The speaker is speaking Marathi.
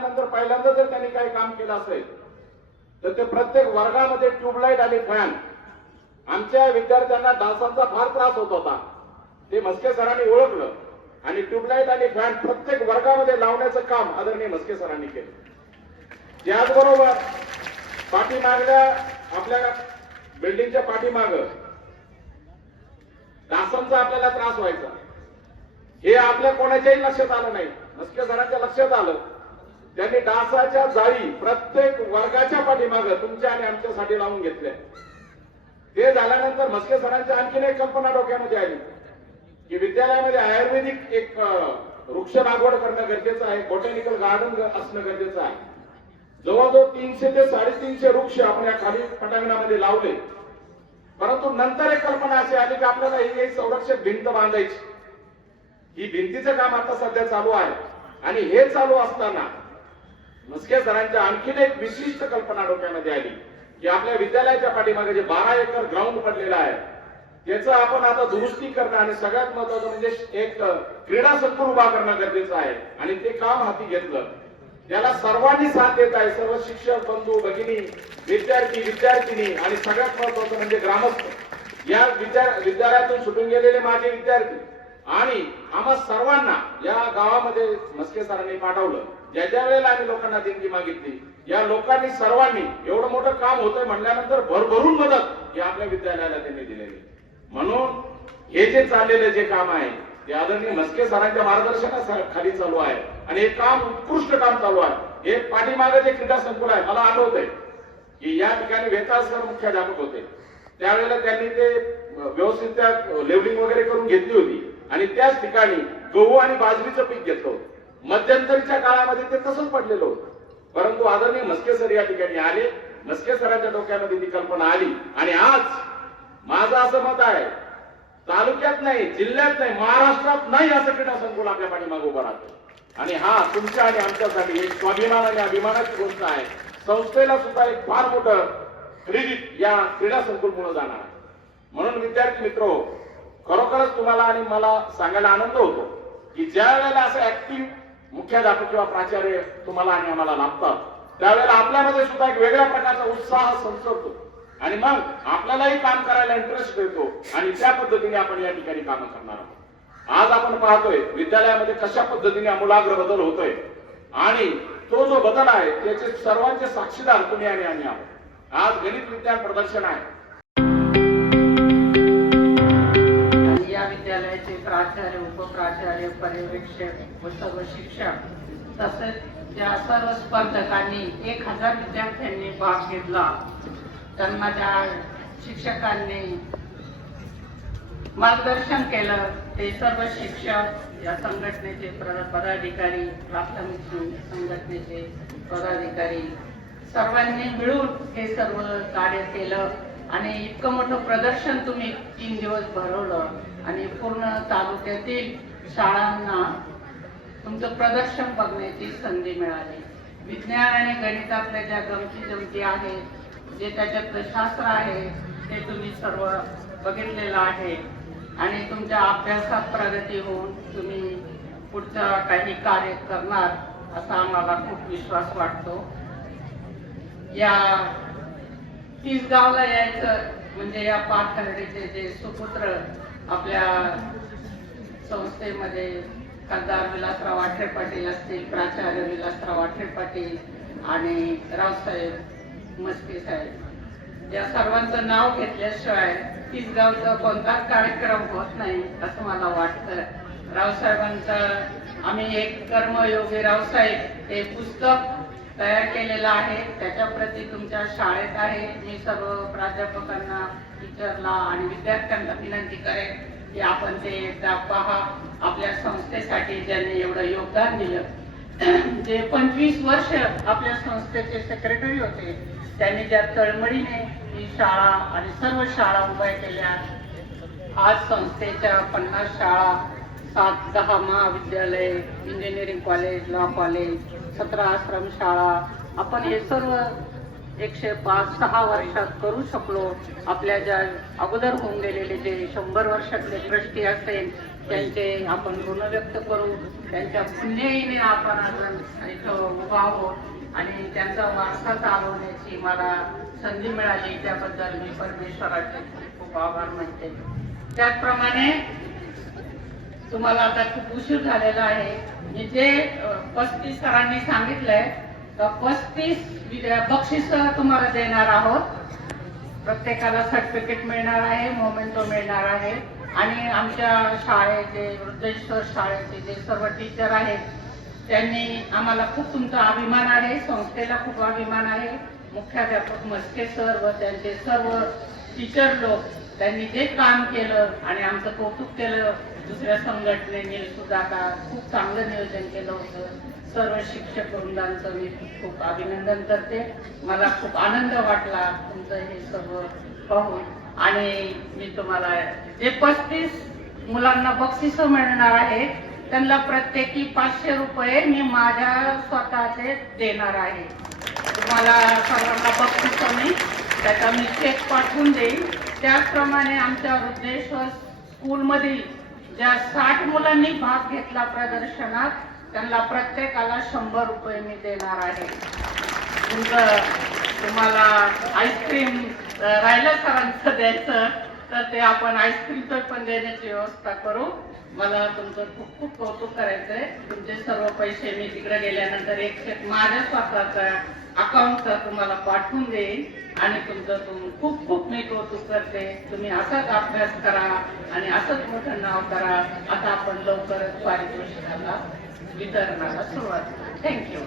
आल्यानंतर पहिल्यांदा जर त्यांनी काही काम केलं असेल तर ते प्रत्येक वर्गामध्ये ट्यूबलाईट आणि फॅन. आमच्या विद्यार्थ्यांना डासांचा फार त्रास होत होता, ते म्हस्के सरांनी ओळखलं आणि ट्यूबलाईट आणि फॅन प्रत्येक वर्गामध्ये लावण्याचं काम आदरणीय म्हस्के सरांनी केलं. त्याचबरोबर पाठीमागल्या आपल्या बिल्डिंगच्या पाठीमाग डासांचा आपल्याला त्रास व्हायचा, हे आपल्या कोणाच्याही लक्षात आलं नाही. म्हस्के सरांच्या लक्षात आलं, त्यांनी डासाच्या जाळी प्रत्येक वर्गाच्या पाठीमाग तुमच्या आणि आमच्यासाठी लावून घेतल्या. ते झाल्यानंतर म्हस्के सरांच्या आणखीन एक कल्पना डोक्यामध्ये आली की विद्यालयामध्ये आयुर्वेदिक एक वृक्ष लागवड करणं गरजेचं आहे, बॉटॅनिकल गार्डन असणं गरजेचं आहे. जवळजवळ 300 ते 350 वृक्ष आपण या खाली पटांगणामध्ये लावले. परंतु नंतर एक कल्पना अशी आली की आपल्याला ही एक संरक्षक भिंत बांधायची. ही भिंतीचं काम आता सध्या चालू आहे आणि हे चालू असताना म्हस्के सरांच्या आणखीन एक विशिष्ट कल्पना डोक्यामध्ये आली की आपल्या विद्यालयाच्या पाठीमागे जे 12 एकर ग्राउंड पडलेलं आहे त्याचं आपण आता दुरुस्ती करणं आणि सगळ्यात महत्वाचं म्हणजे एक क्रीडा संकुल उभा करणं गरजेचं आहे. आणि ते काम हाती घेतलं. त्याला सर्वांनी साथ देत आहे, सर्व शिक्षक बंधू भगिनी, विद्यार्थी विद्यार्थिनी आणि सगळ्यात महत्वाचं म्हणजे ग्रामस्थ. या विद्यालयातून सुटून गेलेले माझे विद्यार्थी आणि आम्हा सर्वांना या गावामध्ये म्हस्के सरांनी पाठवलं. ज्या ज्या वेळेला आम्ही लोकांना देणगी मागितली, या लोकांनी सर्वांनी एवढं मोठं काम होतंय म्हणल्यानंतर भरभरून मदत ही आपल्या विद्यालयाला त्यांनी दिलेली. म्हणून हे जे चाललेलं जे काम आहे ते आदरणीय म्हस्के सरांच्या मार्गदर्शनाखाली चालू आहे आणि हे काम उत्कृष्ट काम चालू आहे. हे पाठीमागे जे क्रीडा संकुल आहे, मला आठवतंय की या ठिकाणी वेताळ सर मुख्याध्यापक होते, त्यावेळेला त्यांनी ते व्यवस्थित त्या लेवलिंग वगैरे करून घेतली होती आणि त्याच ठिकाणी गहू आणि बाजरीचं पीक घेतलं होतं. मध्यंतरीच्या काळामध्ये ते तसंच पडलेलं होतं. परंतु आदरणीय म्हस्के सर या ठिकाणी आले, म्हस्के सरांच्या डोक्यामध्ये ती कल्पना आली आणि आज माझं असं मत आहे, तालुक्यात नाही, जिल्ह्यात नाही, महाराष्ट्रात नाही असं क्रीडा संकुल आपल्या पाठीमागे उभं राहतं. आणि हा तुमच्या आणि आमच्यासाठी एक स्वाभिमान आणि अभिमानाची गोष्ट आहे. संस्थेला सुद्धा एक फार मोठं क्रेडिट या क्रीडा संकुलमुळे जाणार आहे. म्हणून विद्यार्थी मित्र, खरोखरच तुम्हाला आणि मला सांगायला आनंद होतो की ज्या वेळेला असं ऍक्टिव्ह मुख्याध्यापक किंवा प्राचार्य तुम्हाला आणि आम्हाला लाभतात, त्यावेळेला आपल्यामध्ये सुद्धा एक वेगळ्या प्रकारचा उत्साह संचरतो आणि मग आपल्यालाही काम करायला इंटरेस्ट येतो आणि त्या पद्धतीने आपण या ठिकाणी काम करणार आहोत. आज आपण पाहतोय विद्यालयामध्ये कशा पद्धतीने आमूलाग्र बदल होतोय आणि तो जो बदल आहे त्याचे सर्वांचे साक्षीदार तुम्ही आणि आम्ही आहोत. आज गणित विज्ञान प्रदर्शन आहे. या विद्यालयाचे प्राचार्य, उपप्राचार्य, पर्यवेक्षक व सर्व शिक्षक तसेच ज्या सर्व स्पर्धकांनी 1000 विद्यार्थ्यांनी भाग घेतला, त्यांना त्या शिक्षकांनी मार्गदर्शन केलं, ते सर्व शिक्षक, या संघटनेचे पदाधिकारी, प्राथमिक संघटनेचे पदाधिकारी सर्वांनी मिळून हे सर्व कार्य केलं आणि इतकं मोठं प्रदर्शन तुम्ही 3 दिवस भरवलं आणि पूर्ण तालुक्यातील शाळांना तुमचं प्रदर्शन बघण्याची संधी मिळाली. विज्ञान आणि गणितातल्या ज्या गमती आहेत, जे त्याच्यातलं शास्त्र आहे ते तुम्ही सर्व बघितलेलं आहे आणि तुमच्या अभ्यासात प्रगती होऊन तुम्ही पुढचं काही कार्य करणार असा आम्हाला खूप विश्वास वाटतो. या तिसगावला यायचं म्हणजे या पाथर्डीचे जे सुपुत्र आपल्या संस्थेमध्ये खासदार विलासराव आठरे पाटील असतील, प्राचार्य विलासराव आठरे पाटील आणि रावसाहेब म्हस्के साहेब, या सर्वांचं नाव घेतल्याशिवाय तिसगावचा कोणताच कार्यक्रम होत नाही असं मला वाटतं. रावसाहेबांचं आम्ही एक कर्मयोगी रावसाहेब हे पुस्तक तयार केलेलं आहे, त्याच्या प्रती तुमच्या शाळेत आहे. मी सर्व प्राध्यापकांना, टीचरला आणि विद्यार्थ्यांना विनंती करेन की आपण ते एकदा पहा. आपल्या संस्थेसाठी ज्यांनी एवढं योगदान दिलं, जे 25 वर्ष आपल्या संस्थेचे सेक्रेटरी होते, त्यांनी ज्या तळमळीने ही शाळा आणि सर्व शाळा उभ्या केल्या, आज संस्थेच्या 50 शाळा, 7-10 महाविद्यालय, इंजिनिअरिंग कॉलेज, लॉ कॉलेज, 17 आश्रमशाळा, आपण हे सर्व 105-6 वर्षात करू शकलो. आपल्या ज्या अगोदर होऊन गेलेले जे 100 वर्षातले ट्रस्टी असेल त्यांचे आपण ऋण व्यक्त करू. त्यांच्या पुण्यहीने आपण आज इथं उभा आहोत आणि त्यांचा वारसा चालवण्याची मला संधी मिळाली, त्याबद्दल मी परमेश्वराचे खूप आभार मानते. त्याचप्रमाणे तुम्हाला आता खूप उशीर झालेला आहे. मी जे 35 सरांनी सांगितलंय तर 35 बक्षीस तुम्हाला देणार आहोत. प्रत्येकाला सर्टिफिकेट मिळणार आहे, मोमेंटो मिळणार आहे आणि आमच्या शाळेचे वृद्धेश्वर शाळेचे जे सर्व टीचर आहेत त्यांनी आम्हाला खूप तुमचा अभिमान आहे, संस्थेला खूप अभिमान आहे. मुख्याध्यापक मस्के सर व त्यांचे सर्व टीचर लोक त्यांनी जे काम केलं आणि आमचं कौतुक केलं. दुसऱ्या संघटनेने सुद्धा का खूप चांगलं नियोजन केलं होतं. सर्व शिक्षक वृंदांचं मी खूप अभिनंदन करते. मला खूप आनंद वाटला तुमचं हे सर्व पाहून. आणि मी तुम्हाला जे 35 मुलांना बक्षीस मिळणार आहेत त्यांना प्रत्येकी 500 रुपये मी माझ्या स्वतःचे देणार आहे. तुम्हाला सर्वांना बक्षीस मी त्याचा मी चेक पाठवून देईन. त्याचप्रमाणे आमच्या वृद्धेश्वर स्कूलमधील ज्या 60 मुलांनी भाग घेतला प्रदर्शनात त्यांना प्रत्येकाला 100 रुपये मी देणार आहे. तुम्हाला आईस्क्रीम राहिलं सरांचं द्यायचं तर ते आपण आईस्क्रीमचं पण देण्याची व्यवस्था करू. मला तुमचं खूप खूप कौतुक करायचंय. तुमचे सर्व पैसे मी तिकडे गेल्यानंतर एक चेक माझ्या स्वतःचा अकाउंटचा तुम्हाला पाठवून देईन आणि तुमचं खूप खूप मी कौतुक करते. तुम्ही असाच अभ्यास करा आणि असंच मोठं नाव करा. आता आपण लवकरच पारितोषिकाला वितरणाला सुरुवात करू. थँक्यू.